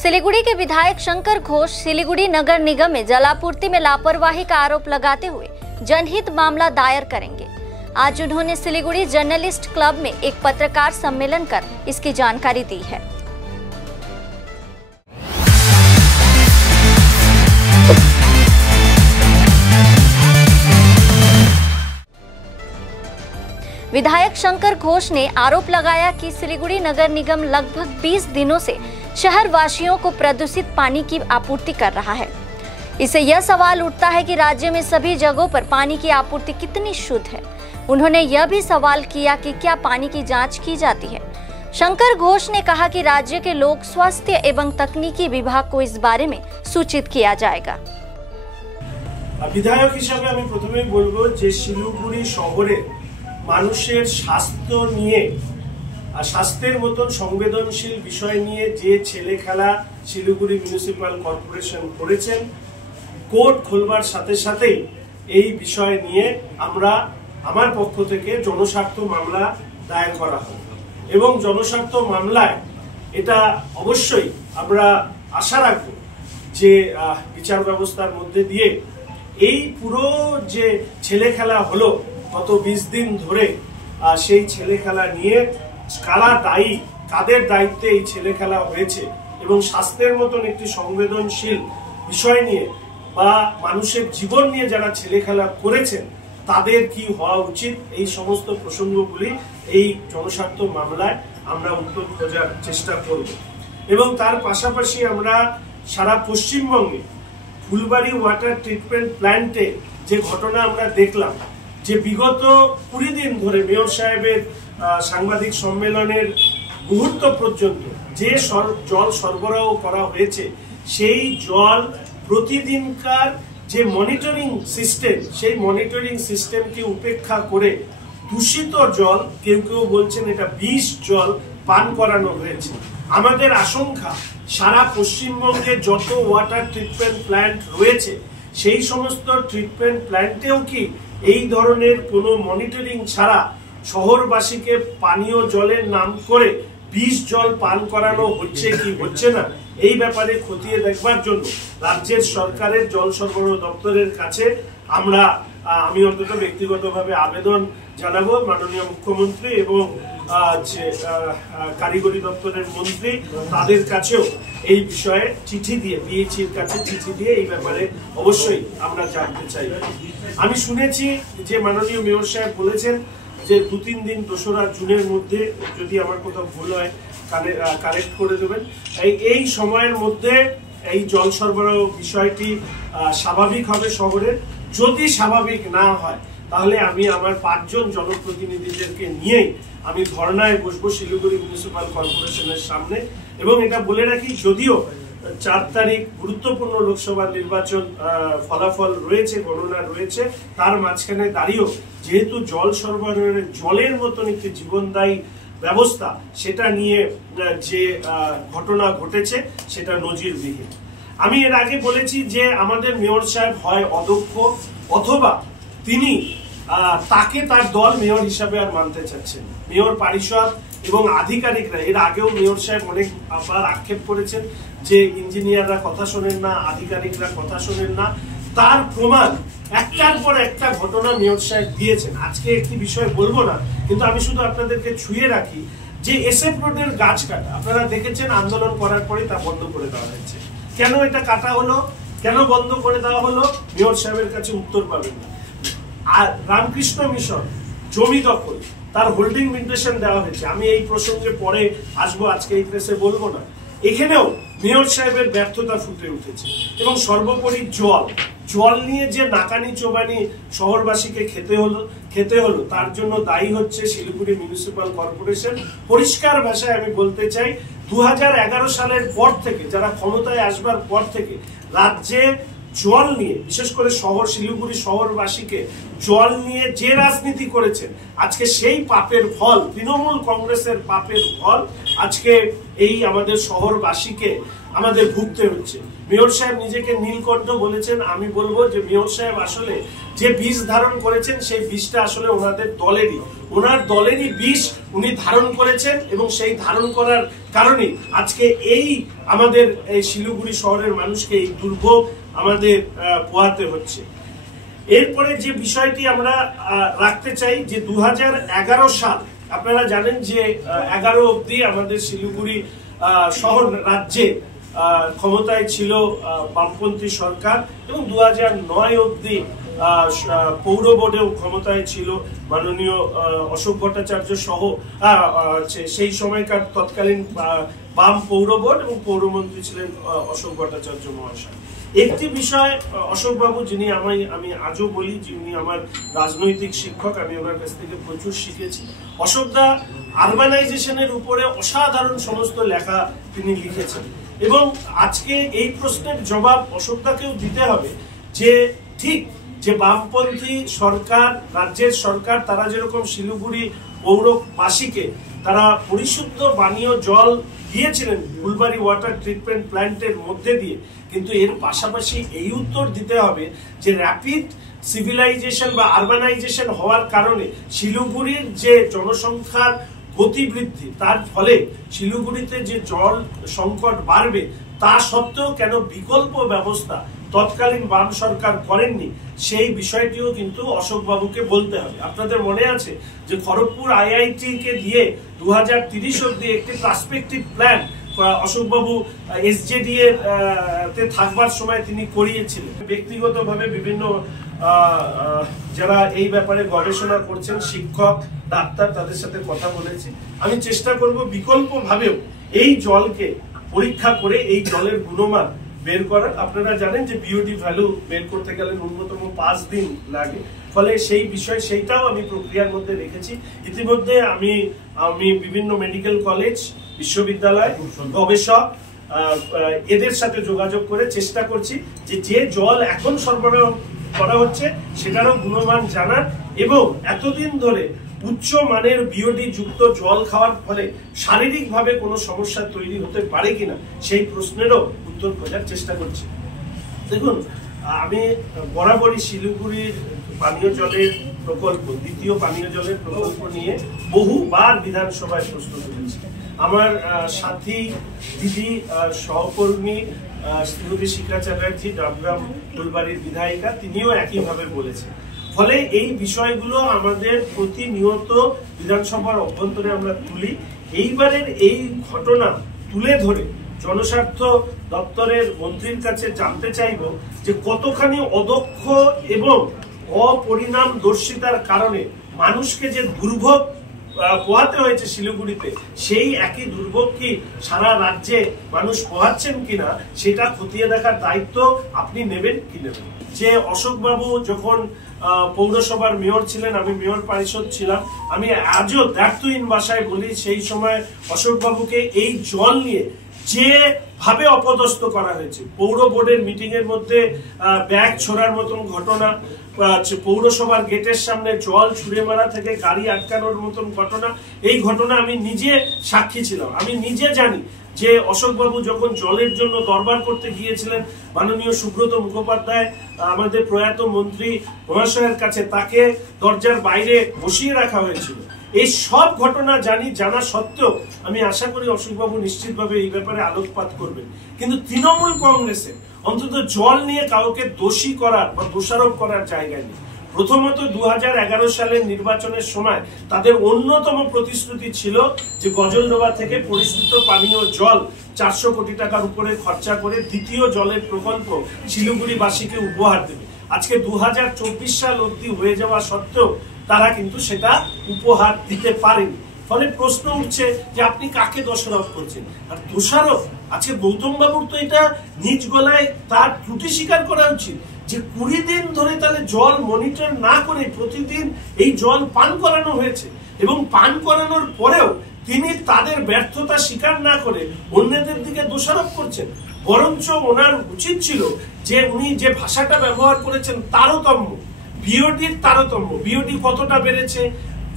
सिलीगुड़ी के विधायक शंकर घोष सिलीगुड़ी नगर निगम में जलापूर्ति में लापरवाही का आरोप लगाते हुए जनहित मामला दायर करेंगे। आज उन्होंने सिलीगुड़ी जर्नलिस्ट क्लब में एक पत्रकार सम्मेलन कर इसकी जानकारी दी है। विधायक शंकर घोष ने आरोप लगाया कि सिलीगुड़ी नगर निगम लगभग 20 दिनों से शहर वासियों को प्रदूषित पानी की आपूर्ति कर रहा है। इससे यह सवाल उठता है कि राज्य में सभी जगहों पर पानी की आपूर्ति कितनी शुद्ध है। उन्होंने यह भी सवाल किया कि क्या पानी की जांच की जाती है। शंकर घोष ने कहा कि राज्य के लोक स्वास्थ्य एवं तकनीकी विभाग को इस बारे में सूचित किया जाएगा। विधायक हिसाবে আমি প্রথমেই বলবো যে শিলিগুড়ি শহরে মানুষের স্বাস্থ্য নিয়ে আর স্বাস্থ্যের মতন সংবেদনশীল বিষয় নিয়ে যে ছেলে খেলা শিলিগুড়ি মিউনিসিপাল কর্পোরেশন করেছেন, কোর্ট খোলবার সাথে সাথেই এই বিষয় নিয়ে আমার পক্ষ থেকে জনস্বার্থ মামলা দায়ের করা হয় এবং জনস্বার্থ মামলায় এটা অবশ্যই আমরা আশা রাখব যে বিচার ব্যবস্থার মধ্যে দিয়ে এই পুরো যে ছেলে খেলা হলো গত 20 দিন ধরে সেই ছেলে খেলা নিয়ে কারা দায়ী, কাদের দায়িত্বে এই ছেলে খেলা হয়েছে এবং স্বাস্থ্যের মতন একটি সংবেদনশীল বিষয় নিয়ে বা মানুষের জীবন নিয়ে যারা ছেলে খেলা করেছেন তাদের কি হওয়া উচিত, এই সমস্ত প্রসঙ্গগুলি এই জনস্বার্থ মামলায় আমরা উত্তর খোঁজার চেষ্টা করব। এবং তার পাশাপাশি আমরা সারা পশ্চিমবঙ্গে ফুলবাড়ি ওয়াটার ট্রিটমেন্ট প্ল্যান্টে যে ঘটনা আমরা দেখলাম, যে বিগত 20 দিন ধরে মেয়র সাহেবের সাংবাদিক সম্মেলনের মুহূর্ত পর্যন্ত যে জল সরবরাহ করা হয়েছে সেই জল প্রতিদিনকার যে মনিটরিং সিস্টেম, সেই মনিটরিং সিস্টেমকে উপেক্ষা করে দূষিত জল, কেউ কেউ বলছেন এটা বিষ জল পান করানো হয়েছে। আমাদের আশঙ্কা সারা পশ্চিমবঙ্গে যত ওয়াটার ট্রিটমেন্ট প্ল্যান্ট রয়েছে সেই সমস্ত ট্রিটমেন্ট প্ল্যান্টেও কি এই ধরনের কোনো মনিটরিং ছাড়া শহরবাসীকে পানীয় জলের নাম করে বিষ জল পান করানো হচ্ছে কি হচ্ছে না, এই ব্যাপারে খতিয়ে দেখবার জন্য রাজ্যের সরকারের জল সরবরাহ দপ্তরের কাছে আমি অন্তত ব্যক্তিগতভাবে আবেদন জানাবো মাননীয় মুখ্যমন্ত্রী এবং কারিগরি দপ্তরের মন্ত্রী, তাদের কাছেও এই বিষয়ে চিঠি দিয়ে বিএইচির কাছে চিঠি দিয়ে এই ব্যাপারে অবশ্যই আমরা জানতে চাই। আমি শুনেছি যে মাননীয় মেয়র সাহেব বলেছেন যে 2-3 দিন 2রা জুনের মধ্যে, যদি আমার কোথাও ভুল হয় কারেক্ট করে দেবেন, এই সময়ের মধ্যে এই জল সরবরাহ বিষয়টি স্বাভাবিক হবে শহরের। যদি স্বাভাবিক না হয় তাহলে আমি আমার 5 জন জনপ্রতিনিধিদেরকে নিয়েই আমি ধর্নায় বসবো শিলিগুড়ি মিউনিসিপাল কর্পোরেশনের সামনে। এবং এটা বলে রাখি, যদিও 4 তারিখ গুরুত্বপূর্ণ লোকসভা নির্বাচন ফলাফল রয়েছে, গণনা রয়েছে, তার মাঝখানে দাঁড়িয়েও যেহেতু জল সরবরাহের জলের মতন একটি জীবনদায়ী ব্যবস্থা, সেটা নিয়ে যে ঘটনা ঘটেছে সেটা নজিরবিহীন। আমি এর আগে বলেছি যে আমাদের মেয়র সাহেব হয় অদক্ষ অথবা তিনি তাকে তার দল মেয়র হিসাবে আর মানতে চাচ্ছেন। মেয়র পরিষদ এবং আধিকারিকরা এর আগেও মেয়র সাহেব অনেকবার আক্ষেপ করেছেন যে ইঞ্জিনিয়াররা কথা শোনেন না, আধিকারিকরা কথা শোনেন না। তার প্রমাণ একটার পর একটা ঘটনা মেয়র সাহেব দিয়েছেন। আজকে একটি বিষয় বলবো না, কিন্তু আমি শুধু আপনাদেরকে ছুঁয়ে রাখি যে এসএফ রোডের গাছ কাটা আপনারা দেখেছেন, আন্দোলন করার পরে তা বন্ধ করে দেওয়া হয়েছে। কেন এটা কাটা হলো, কেন বন্ধ করে দেওয়া হলো, মেয়র সাহেবের কাছে উত্তর পাবেন না। আর রামকৃষ্ণ মিশন জমি দখল, তার হোল্ডিং মিউটেশন দেওয়া হয়েছে। আমি এই প্রসঙ্গে পরে আসবো, আজকে এই প্রেসে বলবো না। এখানেও মেয়র সাহেবের ব্যর্থতা ফুটে উঠেছে। এবং সর্বোপরি জল নিয়ে যে নাকানি চোবানি শহরবাসীকে খেতে হলো তার জন্য দায়ী হচ্ছে শিলিগুড়ি মিউনিসিপাল কর্পোরেশন। পরিষ্কার ভাষায় আমি বলতে চাই, 2011 সালের পর থেকে, যারা ক্ষমতায় আসবার পর থেকে রাজ্যে জল নিয়ে, বিশেষ করে শিলিগুড়ি শহরবাসীকে জল নিয়ে যে রাজনীতি করেছেন, আজকে সেই পাপের ফল, তৃণমূল কংগ্রেসের পাপের ফল আজকে এই আমাদের শহরবাসীকে আমাদের ভুগতে হচ্ছে। মেয়র সাহেব নিজেকে নীলকণ্ঠ বলেছেন, আমি বলবো যে মেয়র সাহেব আসলে যে বিষ ধারণ করেছেন সেই বিষটা আসলে ওনাদের ওনার দলেরই বিষ উনি ধারণ করেছেন, এবং সেই ধারণ করার কারণে আজকে এই আমাদের এই শিলিগুড়ি শহরের মানুষকে এই দুর্ভোগ আমাদের পোহাতে হচ্ছে। এরপরে যে বিষয়টি আমরা রাখতে চাই যে 2011 সাল, আপনারা জানেন যে 11 অবধি আমাদের শিলিগুড়ি শহর রাজ্যে ক্ষমতায় ছিল বামপন্থী সরকার, এবং 2009 অবধি পৌর বোর্ডেও ক্ষমতায় ছিল মাননীয় অশোক ভট্টাচার্য সহ সেই সময়কার তৎকালীন বাম পৌর বোর্ড, এবং পৌরমন্ত্রী ছিলেন অশোক ভট্টাচার্য মহাশয়। একটি বিষয় অশোক বাবু, যিনি আমি আজও বলি যে উনি আমার রাজনৈতিক শিক্ষক, আমি ওনার কাছ থেকে প্রচুর শিখেছি। অশোকদা আরবানাইজেশনের উপরে অসাধারণ সমস্ত লেখা তিনি লিখেছেন, এবং আজকে এই প্রশ্নের জবাব অশোকদাকেও দিতে হবে যে ঠিক যে বামপন্থী সরকার, রাজ্যের সরকার, তারা যেরকম শিলিগুড়ি পৌরবাসীকে তারা পরিশুদ্ধ পানীয় জল দিয়েছিলেন ফুলবাড়ি ওয়াটার ট্রিটমেন্ট প্ল্যান্টের মধ্যে দিয়ে, কিন্তু এর পাশাপাশি এই উত্তর দিতে হবে যে র্যাপিড সিভিলাইজেশন বা আরবানাইজেশন হওয়ার কারণে শিলিগুড়ির যে জনসংখ্যার গতিবৃদ্ধি, তার ফলে শিলিগুড়িতে যে জল সংকট বাড়বে, তা সত্ত্বেও কেন বিকল্প ব্যবস্থা তৎকালীন বাম সরকার করেননি, সেই বিষয়টিও কিন্তু অশোক বাবুকে বলতে হবে। আপনাদের মনে আছে যে খড়গপুর IIT কে দিয়ে 2030 অবধি একটি পার্সপেক্টিভ প্ল্যান অশোকবাবু SJD তে থাকবার সময় তিনি করিয়েছিলেন। ব্যক্তিগতভাবে বিভিন্ন যারা এই ব্যাপারে গবেষণা করছেন, শিক্ষক, ডাক্তার, তাদের সাথে কথা বলেছি। আমি চেষ্টা করব বিকল্প ভাবেও এই জলকে পরীক্ষা করে এই জলের গুণমান বের করার। আপনারা জানেন যে BOD ভ্যালু বের করতে গেলে ন্যূনতম 5 দিন লাগে, ফলে সেই বিষয় সেইটাও আমি প্রক্রিয়ার মধ্যে রেখেছি। ইতিমধ্যে আমি বিভিন্ন মেডিকেল কলেজ, বিশ্ববিদ্যালয়, গবেষক এদের সাথে যোগাযোগ করে চেষ্টা করছি যে জল এখন সরবরাহ করা হচ্ছে সেটারও গুণমান জানার, এবং এতদিন ধরে উচ্চ মানের BOD যুক্ত জল খাওয়ার ফলে শারীরিকভাবে কোনো সমস্যা তৈরি হতে পারে কিনা সেই প্রশ্নেরও উত্তর খোঁজার চেষ্টা করছি। দেখুন, আমি বরাবরই শিলিগুড়ির পানীয় জলের প্রকল্প, দ্বিতীয় পানীয় জলের প্রকল্প নিয়ে বহুবার বিধানসভায় প্রশ্ন তুলেছি। আমার সাথী দিদি, সহকর্মী শ্রীমতী শিখা চ্যাটার্জি, ডাবগ্রাম ফুলবাড়ির বিধায়িকা, তিনিও একইভাবে বলেছেন। ফলে এই বিষয়গুলো আমাদের প্রতিনিয়ত বিধানসভার অভ্যন্তরে আমরা তুলি। এইবারের এই ঘটনা তুলে ধরে জনস্বার্থ দপ্তরের মন্ত্রীর কাছে জানতে চাইব যে কতখানি অদক্ষ এবং অপরিণামদর্শিতার কারণে মানুষকে যে দুর্ভোগ পোহাতে হয়েছে শিলিগুড়িতে, সেই একই দুর্ভোগ কি সারা রাজ্যে মানুষ পোহাচ্ছেন কিনা সেটা খতিয়ে দেখার দায়িত্ব আপনি নেবেন কি নেবেন। যে অশোক বাবু যখন পৌরসভার মেয়র ছিলেন, আমি মেয়র পরিষদ ছিলাম, আমি আজও দ্ব্যর্থহীন ভাষায় বলি সেই সময় অশোক বাবুকে এই জল নিয়ে যে ভাবে অপদস্থ করা হয়েছে, পৌর বোর্ডের মিটিং এর মধ্যে ব্যাগ ছোড়ার মতন ঘটনা, পৌরসভার গেটের সামনে জল ছুঁড়ে মারা থেকে গাড়ি আটকানোর মতন ঘটনা, এই ঘটনা আমি নিজে সাক্ষী ছিলাম। আমি নিজে জানি যে অশোক বাবু যখন জলের জন্য দরবার করতে গিয়েছিলেন মাননীয় সুব্রত মুখোপাধ্যায়, আমাদের প্রয়াত মন্ত্রী মহাশয়ের কাছে, তাকে দরজার বাইরে বসিয়ে রাখা হয়েছিল। এই সব ঘটনা জানা সত্ত্বেও আমি আশা করি অশোকবাবু নিশ্চিতভাবে এই ব্যাপারে আলোকপাত করবেন। কিন্তু তৃণমূল কংগ্রেসে অন্তত জল নিয়ে কাউকে দোষী করার বা দোষারোপ করার জায়গায় নেই। প্রথমত 2011 সালের নির্বাচনের সময় তাদের অন্যতম প্রতিশ্রুতি ছিল যে গজলডোবা থেকে পরিশুদ্ধ পানীয় জল 400 কোটি টাকার উপরে খরচা করে দ্বিতীয় জলের প্রকল্প শিলিগুড়িবাসীকে উপহার দেবে। আজকে 2024 সাল অবধি হয়ে যাওয়া সত্ত্বেও তারা কিন্তু সেটা উপহার দিতে পারেনি। ফলে প্রশ্ন উঠছে যে আপনি কাকে দোষারোপ করছেন। আর দোষারোপ আজকে গৌতম বাবুর তো এটা নিজ গলায় তার ত্রুটি স্বীকার করা উচিত যে 20 দিন ধরে তাহলে জল মনিটর না করে প্রতিদিন এই জল পান করানো হয়েছে, এবং পান করানোর পরেও তিনি তাদের ব্যর্থতা স্বীকার না করে অন্যদের দিকে দোষারোপ করছেন। বরঞ্চ ওনার উচিত ছিল যে উনি যে ভাষাটা ব্যবহার করেছেন তারতম্য, BOD-র তারতম্য, BOD কতটা বেড়েছে,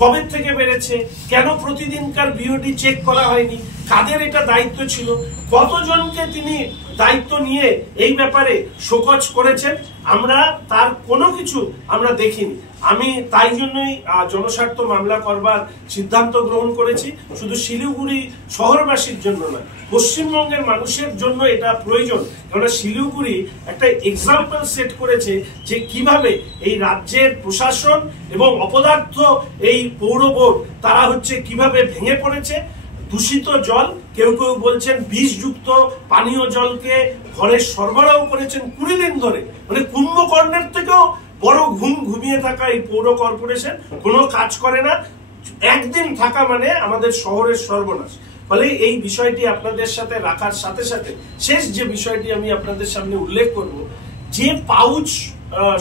কবে থেকে বেড়েছে, কেন প্রতিদিনকার বিওডি চেক করা হয়নি, কাদের এটা দায়িত্ব ছিল, কতজনকে তিনি দায়িত্ব নিয়ে এই ব্যাপারে শোকজ করেছেন, আমরা তার কোনো কিছু আমরা দেখিনি। আমি তাই জন্যই জনস্বার্থ মামলা করবার সিদ্ধান্ত গ্রহণ করেছি। শুধু শিলিগুড়ি শহরবাসীর জন্য নয়, পশ্চিমবঙ্গের মানুষের জন্য এটা প্রয়োজন। কারণ শিলিগুড়ি একটা এক্সাম্পল সেট করেছে যে কিভাবে এই রাজ্যের প্রশাসন এবং অপদার্থ এই পৌর বোর্ড তারা হচ্ছে কিভাবে ভেঙে পড়েছে। দূষিত জল, কেউ কেউ বলছেন বিষযুক্ত পানীয় জলকে ঘরে সরবরাহ করেছেন 20 দিন ধরে। মানে কুম্ভকর্ণের থেকেও বড় ঘুমিয়ে থাকা এই পৌর কর্পোরেশন কোনো কাজ করে না। একদিন থাকা মানে আমাদের শহরের সর্বনাশ। ফলে এই বিষয়টি আপনাদের সাথে রাখার সাথে সাথে শেষ যে বিষয়টি আমি আপনাদের সামনে উল্লেখ করব, যে পাউচ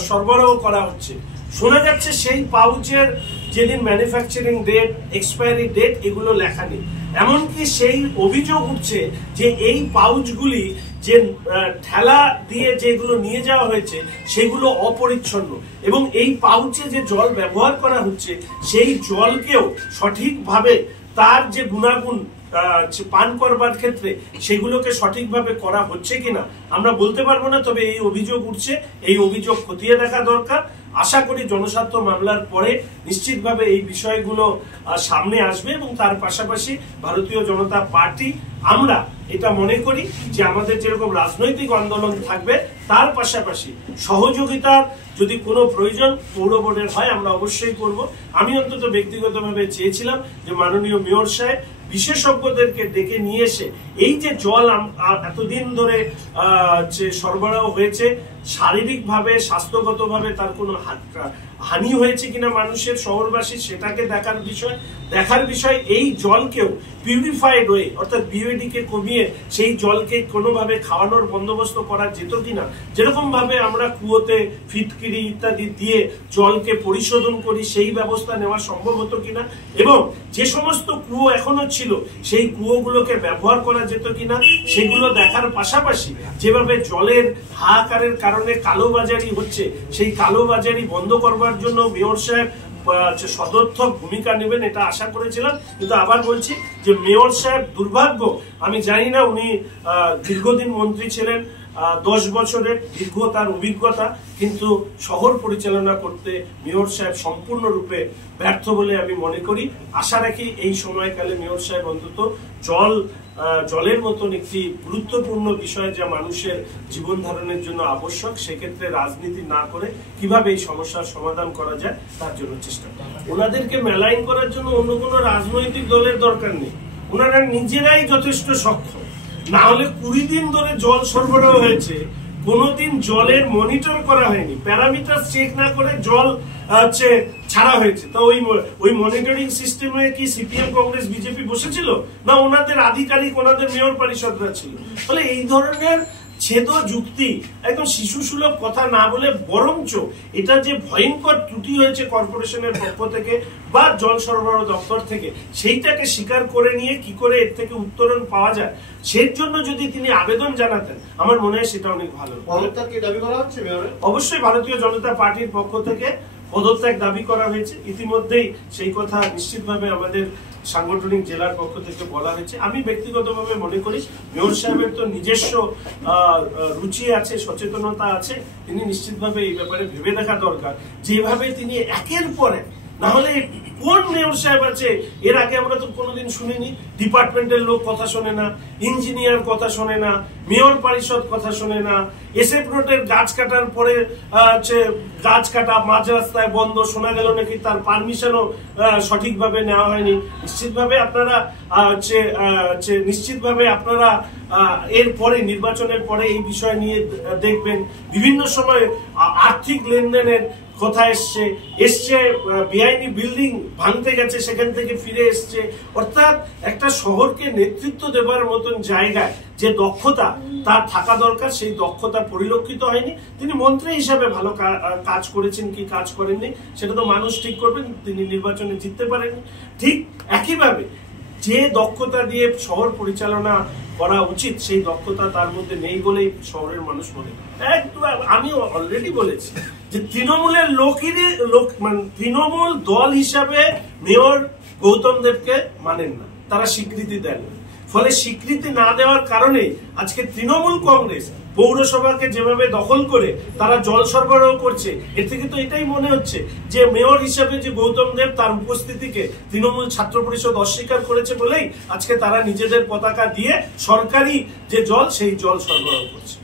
সরবরাহ করা হচ্ছে, শোনা যাচ্ছে সেই পাউচের যেদিন ম্যানুফ্যাকচারিং ডেট, এক্সপায়ারি ডেট এগুলো লেখা নেই। এমনকি সেই অভিযোগ উঠছে যে এই পাউচগুলি যে ঠেলা দিয়ে যেগুলো নিয়ে যাওয়া হয়েছে সেগুলো অপরিচ্ছন্ন, এবং এই পাউচে যে জল ব্যবহার করা হচ্ছে সেই জলকেও সঠিকভাবে তার যে গুণাগুণ পান করবার ক্ষেত্রে সেগুলোকে সঠিকভাবে করা হচ্ছে কিনা আমরা বলতে পারবো না। তবে এই অভিযোগ উঠছে, এই অভিযোগ খতিয়ে দেখা দরকার। আশা করি জনস্বার্থ মামলার পরে নিশ্চিতভাবে এই বিষয়গুলো সামনে আসবে, এবং তার পাশাপাশি ভারতীয় জনতা পার্টি আমরা এটা মনে করি যে আমাদের যেরকম রাজনৈতিক আন্দোলন থাকবে তার পাশাপাশি সহযোগিতার যদি কোনো প্রয়োজন পৌর বোর্ডের হয় আমরা অবশ্যই করব। আমি অন্তত ব্যক্তিগতভাবে চেয়েছিলাম যে মাননীয় মেয়র সাহেব বিশেষজ্ঞদেরকে ডেকে নিয়ে এসে এই যে জল এতদিন ধরে সরবরাহ হয়েছে, শারীরিকভাবে স্বাস্থ্যগতভাবে তার কোনো হানি হয়েছে কিনা মানুষের, শহরবাসী সেটাকে দেখার বিষয় এই জলকেও পিউরিফাইড হয়ে অর্থাৎ বিওডি কে কমিয়ে সেই জলকে কোনোভাবে খাওয়ানোর বন্দোবস্ত করা যেত কিনা। যেরকম ভাবে আমরা কুয়োতে ফিটকিরি ইত্যাদি দিয়ে জলকে পরিশোধন করি সেই ব্যবস্থা নেওয়া সম্ভব হতো কিনা, এবং যে সমস্ত কুয়ো এখনো ছিল সেই কুয়োগুলোকে ব্যবহার করা যেত কিনা সেগুলো দেখার পাশাপাশি যেভাবে জলের হাহাকারের কারণে কালোবাজারি হচ্ছে সেই কালোবাজারি বন্ধ করবার জন্য মেয়র সাহেব সদর্থক ভূমিকা নেবেন এটা আশা করেছিলাম। কিন্তু আবার বলছি যে মেয়র সাহেব দুর্ভাগ্য, আমি জানি না উনি দীর্ঘদিন মন্ত্রী ছিলেন, 10 বছরের দীর্ঘ তার অভিজ্ঞতা, কিন্তু শহর পরিচালনা করতে মেয়র সাহেব সম্পূর্ণরূপে ব্যর্থ বলে আমি মনে করি। আশা রাখি এই সময়কালে মেয়র সাহেব অন্তত জলের মতন একটি গুরুত্বপূর্ণ বিষয় যা মানুষের জীবন ধারণের জন্য আবশ্যক, সেক্ষেত্রে রাজনীতি না করে কিভাবে এই সমস্যার সমাধান করা যায় তার জন্য চেষ্টা করেন। ওনাদেরকে মেলাইন করার জন্য অন্য কোনো রাজনৈতিক দলের দরকার নেই, ওনারা নিজেরাই যথেষ্ট সক্ষম। না হলে 20 দিন ধরে জল সরবরাহ হয়েছে, কোনোদিন জলের মনিটর করা হয়নি, প্যারামিটার চেক না করে জল ছাড়া হয়েছে। তো ওই মনিটরিং সিস্টেমে কি সিপিএম, কংগ্রেস, বিজেপি বসেছিল না ওনাদের আধিকারিক, ওনাদের মেয়র পরিষদরা ছিল। ফলে এই ধরনের ছেদ যুক্তি একদম শিশু সুলভ কথা না বলে বরঞ্চ এটা যে ভয়ঙ্কর ত্রুটি হয়েছে কর্পোরেশনের পক্ষ থেকে বা জল সরবরাহ দপ্তর থেকে সেইটাকে স্বীকার করে নিয়ে কি করে এর থেকে উত্তরণ পাওয়া যায় সেই জন্য যদি তিনি আবেদন জানাতেন আমার মনে হয় সেটা অনেক ভালো। অবশ্যই ভারতীয় জনতা পার্টির পক্ষ থেকে পদত্যাগ দাবি করা হয়েছে, ইতিমধ্যেই সেই কথা নিশ্চিতভাবে আমাদের সাংগঠনিক জেলার পক্ষ থেকে বলা হয়েছে। আমি ব্যক্তিগতভাবে মনে করি মেয়র সাহেবের তো নিজস্ব রুচি আছে, সচেতনতা আছে, তিনি নিশ্চিতভাবে এই ব্যাপারে ভেবে দেখা দরকার। যেভাবে তিনি একের পর এক, না হলে কোন মেয়র সাহেব আছে এর আগে আমরা তো কোনোদিন শুনিনি, ডিপার্টমেন্টের লোক কথা শোনে না, ইঞ্জিনিয়ার কথা শোনে না, মেয়র পরিষদ কথা শোনে না, এসএফ রোডের গাছ কাটার পরে গাছ কাটা মাঝ রাস্তায় বন্ধ, শোনা গেল নাকি তার পারমিশনও সঠিকভাবে নেওয়া হয়নি। নিশ্চিতভাবে আপনারা এর পরে নির্বাচনের পরে এই বিষয় নিয়ে দেখবেন বিভিন্ন সময় আর্থিক লেনদেনের কথা এসছে বেআইনি বিল্ডিং ভাঙতে গেছে সেখান থেকে ফিরে এসছে। অর্থাৎ একটা শহরকে নেতৃত্ব দেবার মতন জায়গায় যে দক্ষতা তার থাকা দরকার সেই দক্ষতা পরিলক্ষিত হয়নি। তিনি মন্ত্রী হিসাবে ভালো কাজ করেছেন কি কাজ করেননি সেটা তো মানুষ ঠিক করবেন, তিনি নির্বাচনে জিততে পারেননি। ঠিক একইভাবে যে দক্ষতা দিয়ে শহর পরিচালনা করা উচিত সেই দক্ষতা তার মধ্যে নেই বলেই শহরের মানুষ মনে করে। একদম আমি অলরেডি বলেছি যে তৃণমূলের মানে তৃণমূল দল হিসাবে মেয়র গৌতম দেবকে মানেন না, তারা স্বীকৃতি দেন না। ফলে স্বীকৃতি না দেওয়ার কারণে আজকে তৃণমূল কংগ্রেস পৌরসভাকে যেভাবে দখল করে তারা জল সরবরাহ করছে, এর থেকে তো এটাই মনে হচ্ছে যে মেয়র হিসাবে যে গৌতম দেব তার উপস্থিতিকে তৃণমূল ছাত্র পরিষদ অস্বীকার করেছে বলেই আজকে তারা নিজেদের পতাকা দিয়ে সরকারি যে জল সেই জল সরবরাহ করছে।